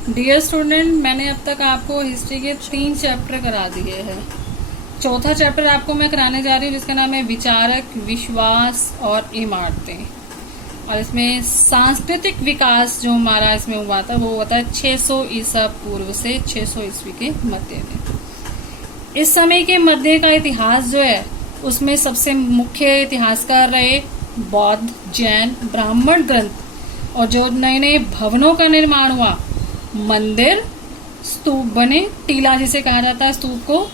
Dear student, मैंने अब तक आपको हिस्ट्री के 3 चैप्टर करा दिए हैं। चौथा चैप्टर आपको मैं कराने जा रही हूँ जिसका नाम है विचारक, विश्वास और इमारतें। और इसमें सांस्कृतिक विकास जो हमारा इसमें हुआ था वो हुआ था 600 ईसा पूर्व से 600 ईस्वी के मध्य में। इस समय के मध्य का इतिहास जो है उसमें सबसे मुख्य इतिहासकार रहे बौद्ध, जैन, ब्राह्मण ग्रंथ, और जो नए नए भवनों का निर्माण हुआ, मंदिर, स्तूप बने, टीला जिसे कहा जाता है स्तूप को,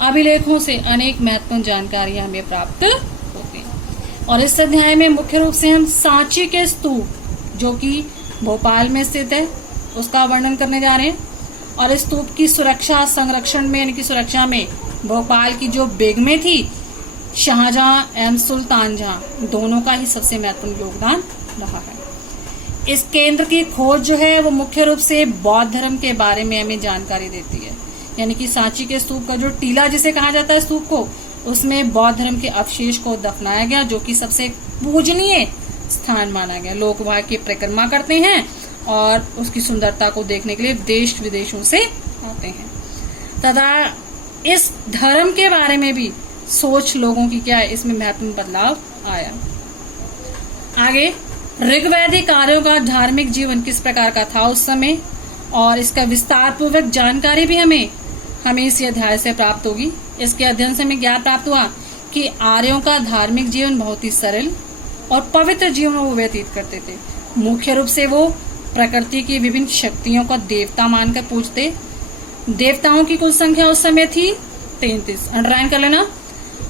अभिलेखों से अनेक महत्वपूर्ण जानकारियां हमें प्राप्त होती हैं। और इस अध्याय में मुख्य रूप से हम सांची के स्तूप जो कि भोपाल में स्थित है उसका वर्णन करने जा रहे हैं। और इस स्तूप की सुरक्षा संरक्षण में यानी कि सुरक्षा में भोपाल की जो बेगमें थी, शाहजहां एवं सुल्तान जहां, दोनों का ही सबसे महत्वपूर्ण योगदान रहा है। इस केंद्र की खोज जो है वो मुख्य रूप से बौद्ध धर्म के बारे में हमें जानकारी देती है। यानी कि सांची के स्तूप का जो टीला जिसे कहा जाता है स्तूप को, उसमें बौद्ध धर्म के अवशेष को दफनाया गया जो कि सबसे पूजनीय स्थान माना गया। लोग वहां की परिक्रमा करते हैं और उसकी सुंदरता को देखने के लिए देश विदेशों से आते हैं। तथा इस धर्म के बारे में भी सोच लोगों की क्या है, इसमें महत्वपूर्ण बदलाव आया। आगे ऋग्वैदिक कार्यों का धार्मिक जीवन किस प्रकार का था उस समय, और इसका विस्तार पूर्वक जानकारी भी हमें इस अध्याय से प्राप्त होगी। इसके अध्ययन से हमें ज्ञान प्राप्त हुआ कि आर्यों का धार्मिक जीवन बहुत ही सरल और पवित्र जीवन वो व्यतीत करते थे। मुख्य रूप से वो प्रकृति की विभिन्न शक्तियों को देवता मानकर पूजते। देवताओं की कुल संख्या उस समय थी 33, अंडरलाइन कर लेना।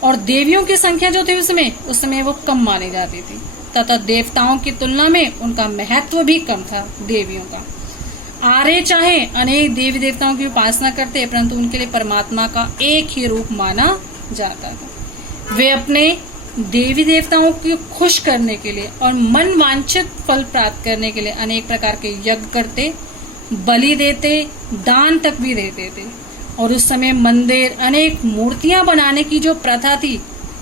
और देवियों की संख्या जो थी उस समय वो कम मानी जाती थी तथा देवताओं की तुलना में उनका महत्व भी कम था देवियों का। आर्य चाहे अनेक देवी देवताओं की उपासना करते परंतु उनके लिए परमात्मा का एक ही रूप माना जाता था। वे अपने देवी देवताओं को खुश करने के लिए और मन वांछित फल प्राप्त करने के लिए अनेक प्रकार के यज्ञ करते, बलि देते, दान तक भी देते थे। और उस समय मंदिर, अनेक मूर्तियां बनाने की जो प्रथा थी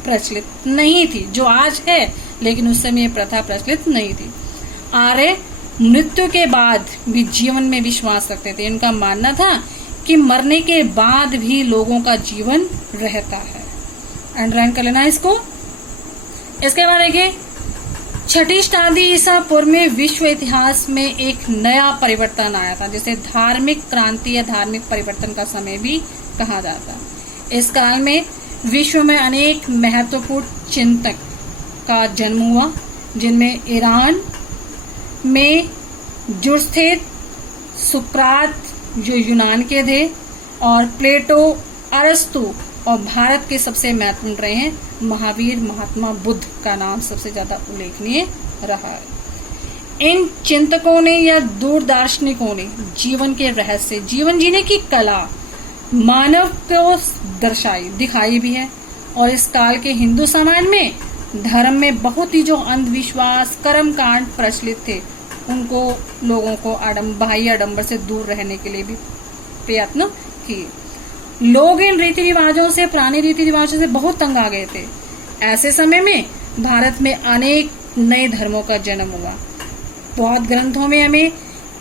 प्रचलित नहीं थी, जो आज है, लेकिन उस समय ये प्रथा प्रचलित नहीं थी। आर्य मृत्यु के बाद भी जीवन में विश्वास रखते थे। इनका मानना था कि मरने के बाद भी लोगों का जीवन रहता है। अंडरलाइन कर लेना इसको। इसके बाद देखिए 6ठी शताब्दी ईसा पूर्व में विश्व इतिहास में एक नया परिवर्तन आया था जिसे धार्मिक क्रांति या धार्मिक परिवर्तन का समय भी कहा जाता है। इस काल में विश्व में अनेक महत्वपूर्ण चिंतक का जन्म हुआ जिनमें ईरान में जुरस्थित, सुकरात जो यूनान के थे, और प्लेटो, अरस्तु, और भारत के सबसे महत्वपूर्ण रहे हैं महावीर महात्मा बुद्ध का नाम सबसे ज्यादा उल्लेखनीय रहा है। इन चिंतकों ने या दूरदार्शनिकों ने जीवन के रहस्य, जीवन जीने की कला मानव को दिखाई भी है। और इस काल के हिंदू समाज में धर्म में बहुत ही जो अंधविश्वास, कर्म कांड प्रचलित थे उनको लोगों को बाह्य आडंबर से दूर रहने के लिए भी प्रयत्न किए। लोग इन रीति रिवाजों से, पुराने रीति रिवाजों से बहुत तंग आ गए थे। ऐसे समय में भारत में अनेक नए धर्मों का जन्म हुआ। बौद्ध ग्रंथों में हमें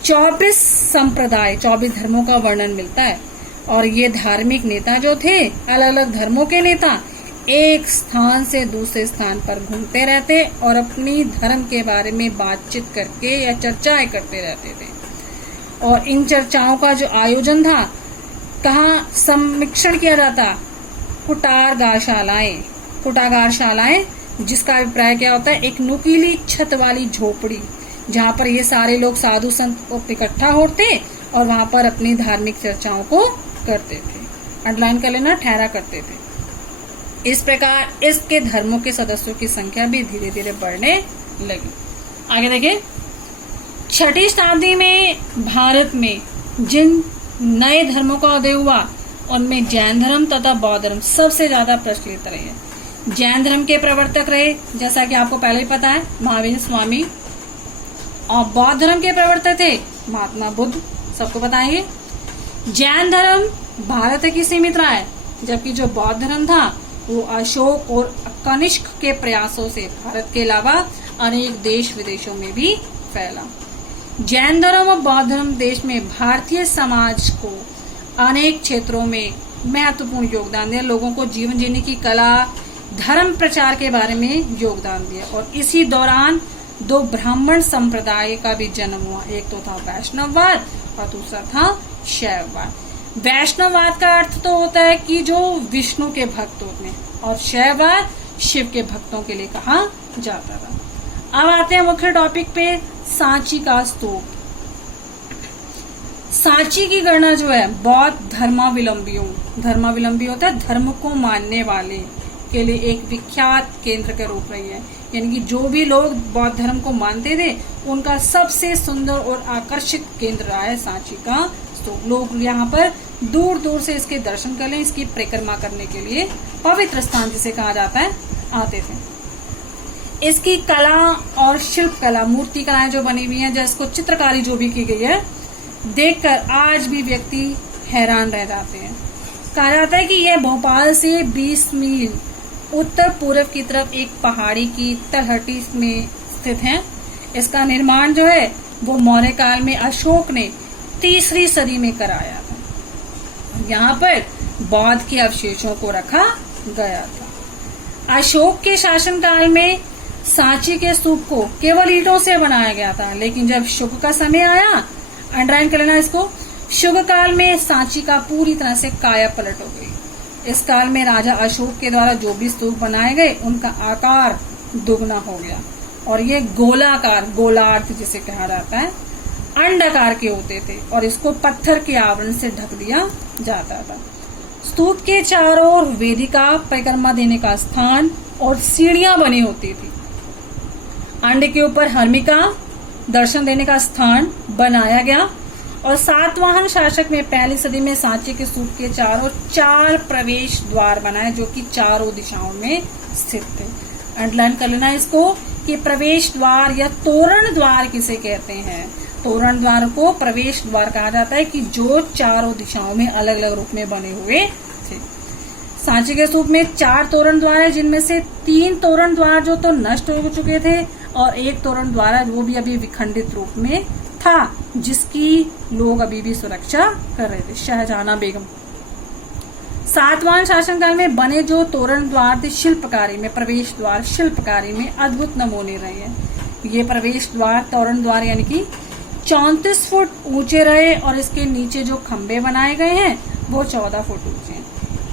24 संप्रदाय, 24 धर्मों का वर्णन मिलता है। और ये धार्मिक नेता जो थे, अलग अलग धर्मों के नेता, एक स्थान से दूसरे स्थान पर घूमते रहते और अपनी धर्म के बारे में बातचीत करके या चर्चाएं करते रहते थे। और इन चर्चाओं का जो आयोजन था, कहाँ समीक्षण किया जाता, कुटागारशालाएं, जिसका अभिप्राय क्या होता है, एक नुकीली छत वाली झोपड़ी जहाँ पर ये सारे लोग साधु संत इकट्ठा होते और वहां पर अपनी धार्मिक चर्चाओं को करते थे। अंडरलाइन कर लेना, ठहरा करते थे। इस प्रकार इसके धर्मों के सदस्यों की संख्या भी धीरे धीरे बढ़ने लगी। आगे देखिए 6ठी शताब्दी में भारत में जिन नए धर्मों का उदय हुआ उनमें जैन धर्म तथा बौद्ध धर्म सबसे ज्यादा प्रचलित रहे। जैन धर्म के प्रवर्तक रहे, जैसा कि आपको पहले ही पता है, महावीर स्वामी। और बौद्ध धर्म के प्रवर्तक थे महात्मा बुद्ध, सबको पता है। जैन धर्म भारत तक ही सीमित रहा है, जबकि जो बौद्ध धर्म था वो अशोक और कनिष्क के प्रयासों से भारत के अलावा अनेक देश विदेशों में भी फैला। जैन धर्म और बौद्ध धर्म देश में भारतीय समाज को अनेक क्षेत्रों में महत्वपूर्ण योगदान दिया। लोगों को जीवन जीने की कला, धर्म प्रचार के बारे में योगदान दिया। और इसी दौरान दो ब्राह्मण संप्रदाय का भी जन्म हुआ। एक तो था वैष्णववाद और दूसरा था शैववाद। वैष्णववाद का अर्थ तो होता है कि जो विष्णु के भक्त होते हैं, और शैववाद शिव के भक्तों के लिए कहा जाता था। अब आते हैं मुख्य टॉपिक पे, सांची का स्तूप। सांची की गणना जो है बौद्ध धर्मावलंबी होता है, धर्म को मानने वाले के लिए एक विख्यात केंद्र के रूप रही है। यानी कि जो भी लोग बौद्ध धर्म को मानते थे उनका सबसे सुंदर और आकर्षित केंद्र रहा है सांची का स्तूप। लोग यहाँ पर दूर दूर से इसके दर्शन करने, इसकी परिक्रमा करने के लिए, पवित्र स्थान जिसे कहा जाता है, आते थे। इसकी कला और शिल्प कला, मूर्ति कलाएं जो बनी हुई हैं, जिसको चित्रकारी जो भी की गई है, देखकर आज भी व्यक्ति हैरान रह जाते हैं। कहा जाता है कि यह भोपाल से 20 मील उत्तर पूर्व की तरफ एक पहाड़ी की तलहटी में स्थित है। इसका निर्माण जो है वो मौर्य काल में अशोक ने 3री सदी में कराया था। यहाँ पर बौद्ध के अवशेषों को रखा गया था। अशोक के शासनकाल में सांची के स्तूप को केवल ईंटों से बनाया गया था, लेकिन जब शुग का समय आया, अंडरलाइन कर लेना इसको, शुग काल में सांची का पूरी तरह से काया पलट हो गई। इस काल में राजा अशोक के द्वारा जो भी स्तूप बनाए गए उनका आकार दुगना हो गया और ये गोलाकार, गोलार्ध जिसे कहा जाता है, अंडाकार के होते थे और इसको पत्थर के आवरण से ढक दिया जाता था। स्तूप के चारों ओर वेदिका, परिक्रमा देने का स्थान और सीढ़ियां बनी होती थी। अंडे के ऊपर हर्मिका, दर्शन देने का स्थान बनाया गया और सातवाहन शासक में 1ली सदी में सांची के स्तूप के चारों 4 प्रवेश द्वार बनाए जो कि चारों दिशाओं में स्थित थे। अंडरलाइन कर लेना इसको कि प्रवेश द्वार या तोरण द्वार किसे कहते हैं। तोरण द्वार को प्रवेश द्वार कहा जाता है कि जो चारों दिशाओं में अलग अलग रूप में बने हुए थे। सांची के स्तूप में 4 तोरण द्वार है, जिनमें से 3 तोरण द्वार जो तो नष्ट हो चुके थे और 1 तोरण द्वार है वो भी अभी विखंडित रूप में था, जिसकी लोग अभी भी सुरक्षा कर रहे थे। शाहजहां बेगम। सातवाहन शासनकाल में बने जो तोरण द्वार थे, शिल्पकारी में प्रवेश द्वार, शिल्पकारी में अद्भुत नमूने रहे हैं। ये प्रवेश द्वार, तोरण द्वार यानी कि 34 फुट ऊंचे रहे और इसके नीचे जो खंबे बनाए गए हैं वो 14 फुट ऊंचे हैं।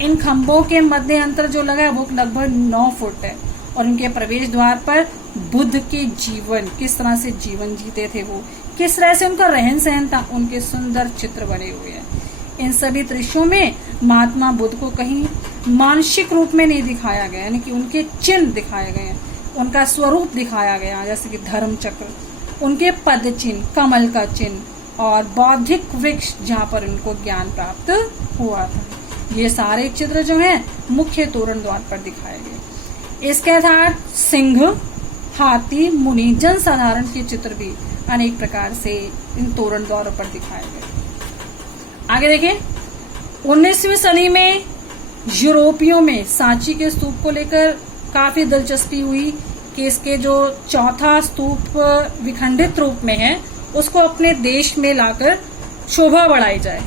इन खंभों के मध्य अंतर जो लगा है वो लगभग 9 फुट है और इनके प्रवेश द्वार पर बुद्ध के जीवन, किस तरह से जीवन जीते थे वो, किस तरह से उनका रहन सहन था, उनके सुंदर चित्र बने हुए हैं। इन सभी दृश्यों में महात्मा बुद्ध को कहीं मानसिक रूप में नहीं दिखाया गया, यानी कि उनके चिन्ह दिखाए गए हैं, उनका स्वरूप दिखाया गया, जैसे कि धर्म चक्र, उनके पद चिन्ह, कमल का चिन्ह और बौद्धिक वृक्ष जहाँ पर उनको ज्ञान प्राप्त हुआ था। ये सारे चित्र जो हैं मुख्य तोरण द्वार पर दिखाए गए। इसके अर्थात सिंह, हाथी, मुनि, जनसाधारण के चित्र भी अनेक प्रकार से इन तोरण द्वारों पर दिखाए गए। आगे देखें, 19वीं सदी में यूरोपियों में सांची के स्तूप को लेकर काफी दिलचस्पी हुई कि इसके जो चौथा स्तूप विखंडित रूप में है उसको अपने देश में लाकर शोभा बढ़ाई जाए।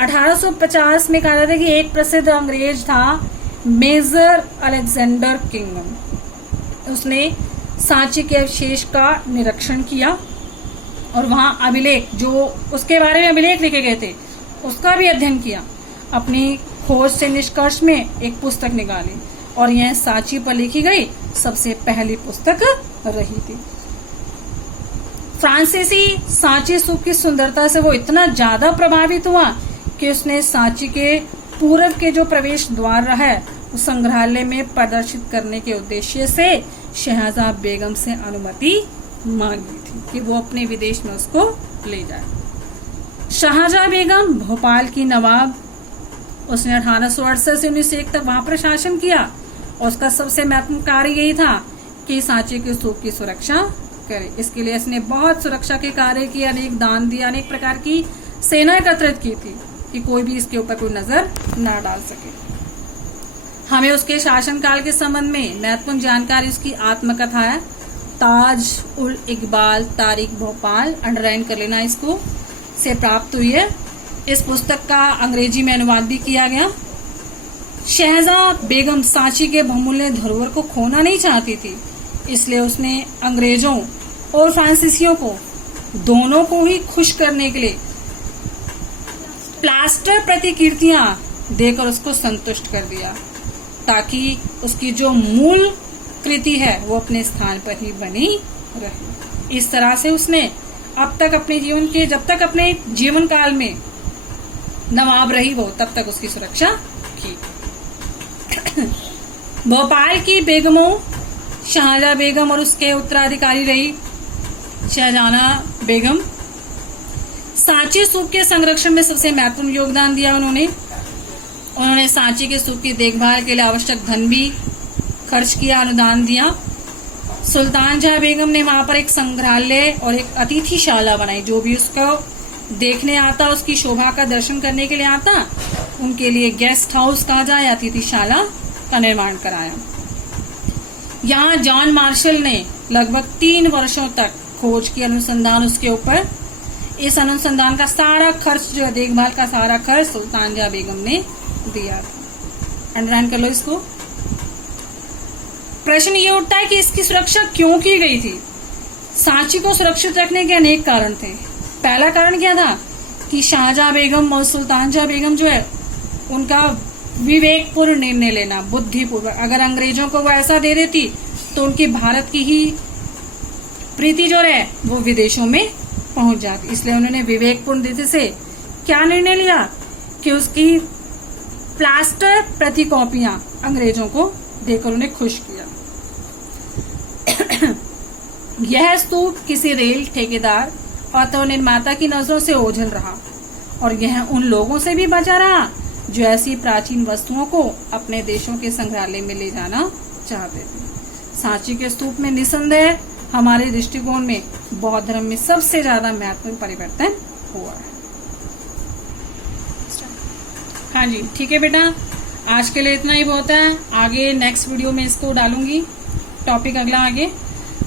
1850 में कहा जाता है कि एक प्रसिद्ध अंग्रेज था मेजर अलेक्जेंडर किंगम। उसने सांची के अवशेष का निरीक्षण किया और वहां अभिलेख, जो उसके बारे में अभिलेख लिखे गए थे, उसका भी अध्ययन किया। अपनी खोज से निष्कर्ष में एक पुस्तक निकाली और यह सांची पर लिखी गई सबसे पहली पुस्तक रही थी। फ्रांसीसी सांची स्तूप की सुंदरता से वो इतना ज्यादा प्रभावित हुआ कि उसने सांची के पूर्व के जो प्रवेश द्वार रहा है उस संग्रहालय में प्रदर्शित करने के उद्देश्य से शहजादा बेगम से अनुमति मांगी थी कि वो अपने विदेश में उसको ले जाए। शाहजहां बेगम भोपाल की नवाब, उसने 1868 से 1901 तक वहां पर शासन किया और उसका सबसे महत्वपूर्ण कार्य यही था कि सांची के स्तूप की सुरक्षा करे। इसके लिए इसने बहुत सुरक्षा के कार्य किए, अनेक दान दिए, अनेक प्रकार की सेना एकत्रित की थी कि कोई भी इसके ऊपर कोई नजर ना डाल सके। हमें उसके शासनकाल के संबंध में महत्वपूर्ण जानकारी उसकी आत्मकथा है, ताज उल इकबाल तारीख भोपाल, अंडरलाइन कर लेना इसको, से प्राप्त हुई है। इस पुस्तक का अंग्रेजी में अनुवाद भी किया गया। शहजाद बेगम सांची के बहुमूल्य धरोहर को खोना नहीं चाहती थी, इसलिए उसने अंग्रेजों और फ्रांसीसियों को दोनों को ही खुश करने के लिए प्लास्टर प्रतिकृतियां देकर उसको संतुष्ट कर दिया, ताकि उसकी जो मूल कृति है वो अपने स्थान पर ही बनी रहे। इस तरह से उसने अब तक अपने जीवन के, जब तक अपने जीवन काल में नवाब रही वो, तब तक उसकी सुरक्षा की। भोपाल की बेगमों शाहजहां बेगम और उसके उत्तराधिकारी रही शहजाना बेगम। सांची स्तूप के संरक्षण में सबसे महत्वपूर्ण योगदान दिया उन्होंने सांची के स्तूप की देखभाल के लिए आवश्यक धन भी खर्च किया, अनुदान दिया। सुल्तान जहां बेगम ने वहां पर एक संग्रहालय और एक अतिथिशाला बनाई। जो भी उसको देखने आता, उसकी शोभा का दर्शन करने के लिए आता, उनके लिए गेस्ट हाउस कहा जाए, अतिथिशाला का निर्माण कराया। यहाँ जॉन मार्शल ने लगभग 3 वर्षों तक खोज की, अनुसंधान उसके ऊपर। इस अनुसंधान का सारा खर्च जो है, देखभाल का सारा खर्च सुल्तान जहां बेगम ने दिया था। अंडरलाइन कर लो इसको। प्रश्न ये उठता है कि इसकी सुरक्षा क्यों की गई थी। सांची को सुरक्षित रखने के अनेक कारण थे। पहला कारण क्या था कि शाहजहां बेगम और सुल्तान जहां बेगम जो है, उनका विवेकपूर्ण निर्णय लेना, बुद्धिपूर्वक। अगर अंग्रेजों को वो ऐसा दे देती तो उनकी भारत की ही प्रीति जो है वो विदेशों में पहुंच जाती। इसलिए उन्होंने विवेकपूर्ण रीति से क्या निर्णय लिया कि उसकी प्लास्टर प्रति कॉपियां अंग्रेजों को देकर उन्हें खुश किया। यह स्तूप किसी रेल ठेकेदार अथवा निर्माता की नजरों से ओझल रहा, और यह उन लोगों से भी बचा रहा जो ऐसी प्राचीन वस्तुओं को अपने देशों के संग्रहालय में ले जाना चाहते थे। सांची के स्तूप में निसंदेह हमारे दृष्टिकोण में बौद्ध धर्म में सबसे ज्यादा महत्वपूर्ण परिवर्तन हुआ है। हाँ जी, ठीक है बेटा, आज के लिए इतना ही बहुत है। आगे नेक्स्ट वीडियो में इसको डालूंगी, टॉपिक अगला आगे,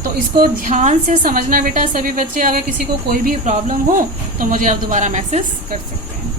तो इसको ध्यान से समझना बेटा सभी बच्चे। अगर किसी को कोई भी प्रॉब्लम हो तो मुझे आप दोबारा मैसेज कर सकते हैं।